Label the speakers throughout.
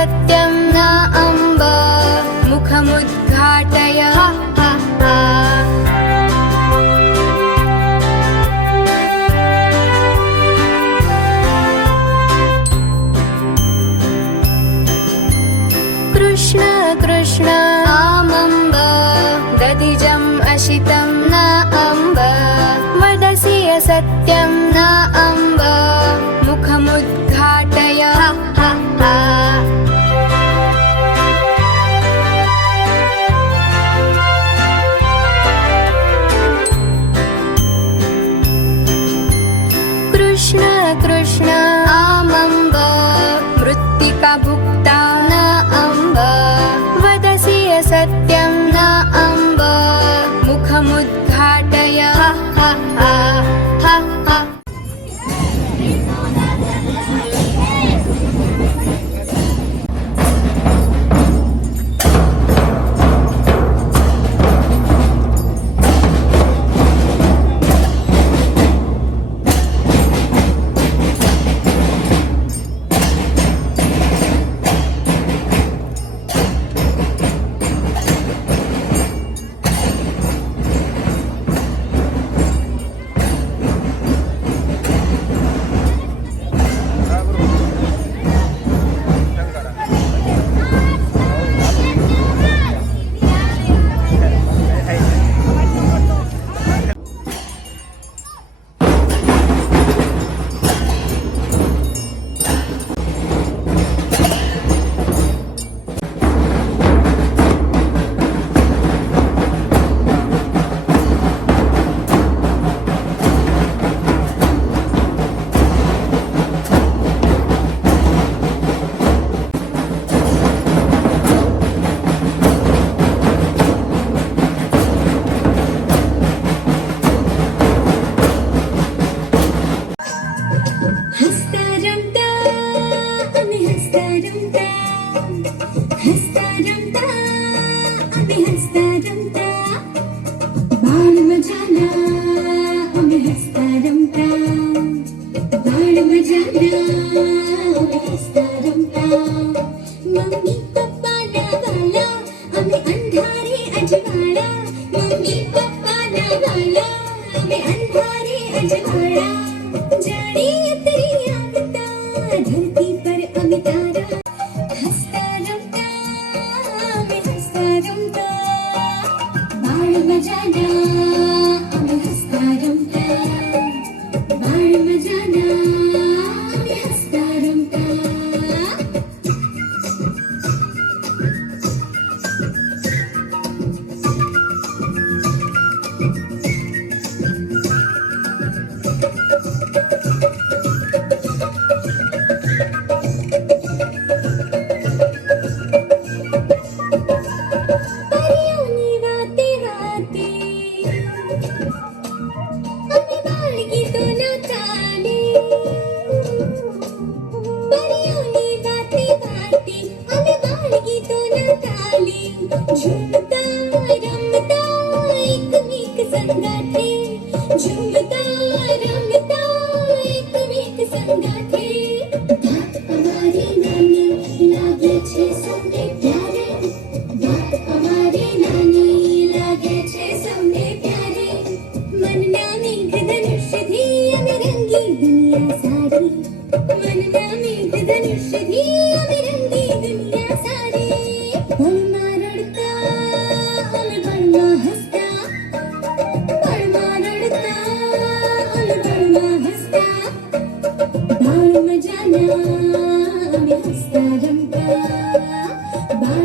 Speaker 1: सत्यं न अम्ब मुखमुद्घाटय। कृष्ण कृष्ण। आमम्ब दधिजम् अशितं न अम्ब। वदसि असत्यं न अम्ब मुखमुद्घाटय।
Speaker 2: भजना you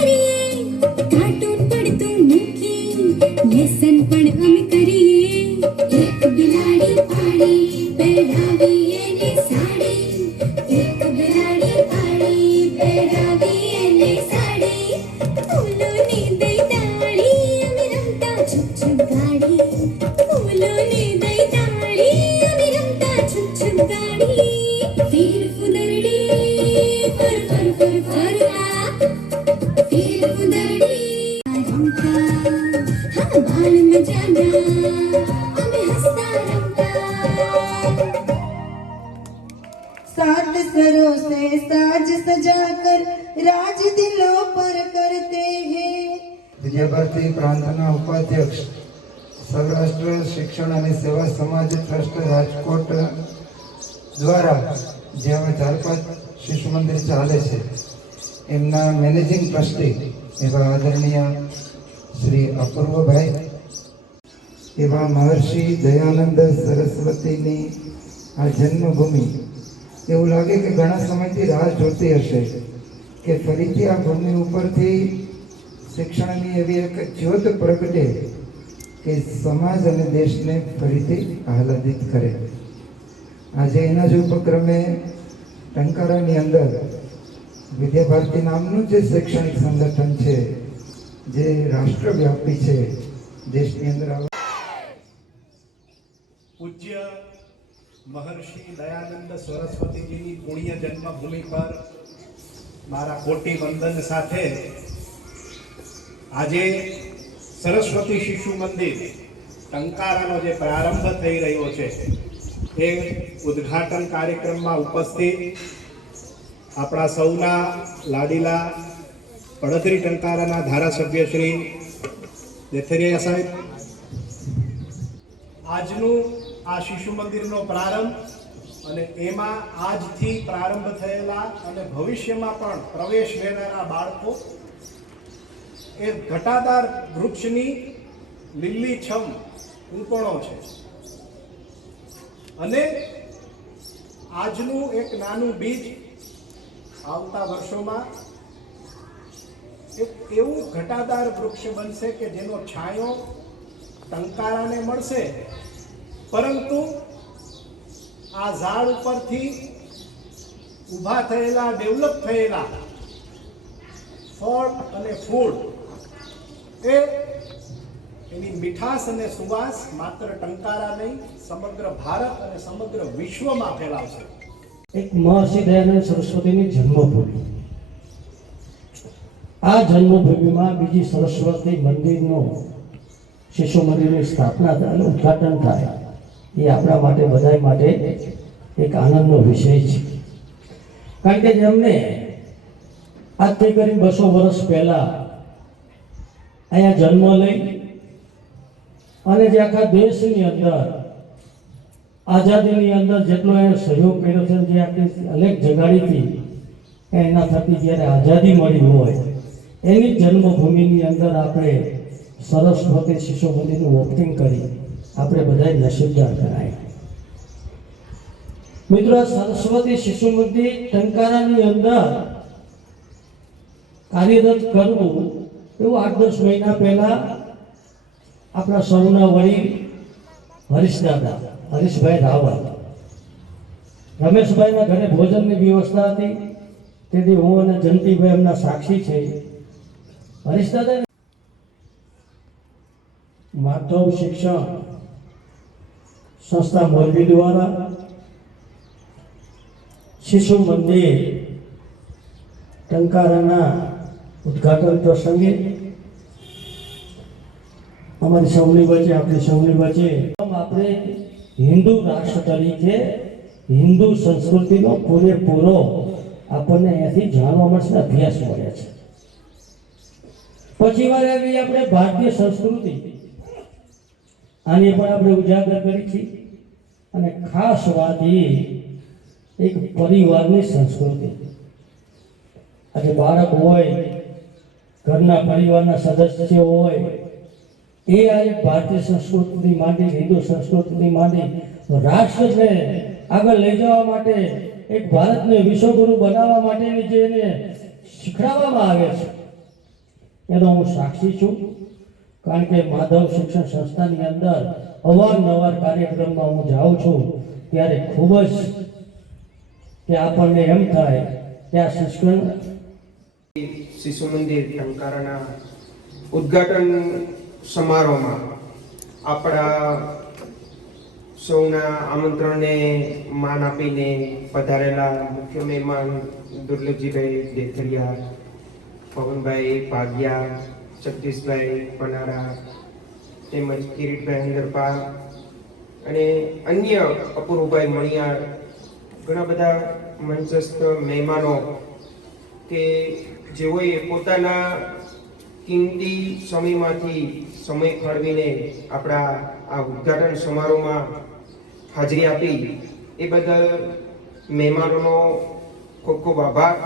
Speaker 2: You.
Speaker 3: सात सरों से साज सजाकर राज दिलों पर करते हैं
Speaker 4: વિદ્યાભારતી પ્રાંતના ઉપાધ્યક્ષ સૌરાષ્ટ્ર શિક્ષણ અને સેવા સમાજ ટ્રસ્ટ રાજકોટ દ્વારા જે હવે ચાર પાંચ શિશુ મંદિર ચાલે છે એમના મેનેજિંગ ટ્રસ્ટી એવા આદરણીય શ્રી અપૂર્વભાઈ એવા મહર્ષિ દયાનંદ સરસ્વતીની આ જન્મભૂમિ. એવું લાગે કે ઘણા સમયથી રાહ જોતી હશે કે ફરીથી આ ભૂમિ ઉપરથી શિક્ષણની એવી એક જ્યોત પ્રગટે કે સમાજ અને દેશને ફરીથી આહલાદિત કરે. આજે એના જ ઉપક્રમે ટંકારાની અંદર વિદ્યાભારતી નામનું જે શૈક્ષણિક સંગઠન છે, જે રાષ્ટ્રવ્યાપી છે, દેશની અંદર
Speaker 5: પૂજ્ય મહર્ષિ દયાનંદ સરસ્વતીજીની પુણ્ય જન્મભૂમિ પર મારા કોટી વંદન સાથે આજે સરસ્વતી શિશુ મંદિર ટંકારાનો જે પ્રારંભ થઈ રહ્યો છે, એ ઉદ્ઘાટન કાર્યક્રમમાં ઉપસ્થિત આપણા સૌના લાડીલા પડધરી ટંકારાના ધારાસભ્ય શ્રી દેથરિયા સાહેબ. આજનું આ શિશુ મંદિરનો પ્રારંભ અને એમાં આજથી પ્રારંભ થયેલા અને ભવિષ્યમાં પણ પ્રવેશ લેનારા બાળકો એ ઘટાદાર વૃક્ષની લીલીછમ ઊંપણો છે. અને આજનું એક નાનું બીજ આવતા વર્ષોમાં એક એવું ઘટાદાર વૃક્ષ બનશે કે જેનો છાંયો ટંકારાને મળશે પરંતુ આ ઝાડ ઉપરથી ઊભા થયેલા, ડેવલપ થયેલા ફળ અને ફૂડ એ એની મીઠાશ અને સુવાસ માત્ર ટંકારા નહીં, સમગ્ર ભારત અને સમગ્ર વિશ્વમાં ફેલાવશે.
Speaker 6: એક મહર્ષિ દયાનંદ સરસ્વતીની જન્મભૂમિ. આ જન્મભૂમિમાં બીજી સરસ્વતી મંદિરનો શિશુ મંદિરની સ્થાપના અને ઉદ્ઘાટન થાય. એ આપણા માટે બધા માટે એક આનંદનો વિષય છે. કારણ કે જેમને આજથી કરી બસો વર્ષ પહેલા અહીંયા જન્મ લઈ અને જે આખા દેશની અંદર, આઝાદીની અંદર જેટલો એ સહયોગ કર્યો છે, જે આખી અનેક જગાડીથી એના થકી જ્યારે આઝાદી મળી હોય, એની જન્મભૂમિની અંદર આપણે સરસ્વતી શિશુ મંદિરનું ઓપનિંગ કરી આપણે બધા નસીબદાર કરાય. મિત્રો, સરસ્વતી શિશુ મંદિર ટંકારાની અંદર કાર્યરત કરવું, એવું આઠ દસ મહિના પહેલા આપણા સૌના વડીલ હરીશદાદા હરીશભાઈ રાવલ. રમેશભાઈના ઘરે ભોજનની વ્યવસ્થા હતી. તેથી હું અને જંતીભાઈ એમના સાક્ષી છે. હરીશદાદા માધવ શિક્ષણ સંસ્થા મોરબી દ્વારા શિશુ મંદિર ટંકારાના ઉદ્ઘાટન પ્રસંગે અમારી સૌની વચ્ચે, આપણી સૌની વચ્ચે આપણે હિન્દુ રાષ્ટ્ર તરીકે હિન્દુ સંસ્કૃતિનો પૂરેપૂરો આપણને અહીંયાથી જાણવા મળશે અભ્યાસ મળે છે. પછી વાર આવી આપણે ભારતીય સંસ્કૃતિ. આની પણ આપણે ઉજાગર કરી છે. અને ખાસ વાત એ, એક પરિવારની સંસ્કૃતિ. આજે બાળક હોય, ઘરના પરિવારના સદસ્ય હોય, એ આ ભારતીય સંસ્કૃતિની માંડી હિન્દુ સંસ્કૃતિની માંડી રાષ્ટ્રને આગળ લઈ જવા માટે, એક ભારતને વિશ્વગુરુ બનાવવા માટેની જે એને શીખડાવવામાં આવે છે. એનો હું સાક્ષી છું. કારણ કે માધવ શિક્ષણ સંસ્થાની અંદર અવારનવાર કાર્યક્રમમાં હું જાઉં છું, ત્યારે ખૂબ જ કે આપણને એમ થાય કે આ શિક્ષણ
Speaker 7: શિશુ મંદિર ટંકારાના ઉદ્ઘાટન સમારોહમાં આપણા સૌના આમંત્રણને માન આપીને પધારેલા મુખ્ય મહેમાન દુર્લભજીભાઈ દેથરિયા, પવનભાઈ ભાગ્યા જગદીશભાઈ પનારા તેમજ કિરીટભાઈ હંદરપા અને અન્ય અપૂર્વભાઈ મણિયાર, ઘણા બધા મંચસ્થ મહેમાનો કે જેઓએ પોતાના કિંમતી સમયમાંથી સમય ફાળવીને આપણા આ ઉદ્ઘાટન સમારોહમાં હાજરી આપી. એ બદલ મહેમાનોનો ખૂબ ખૂબ આભાર.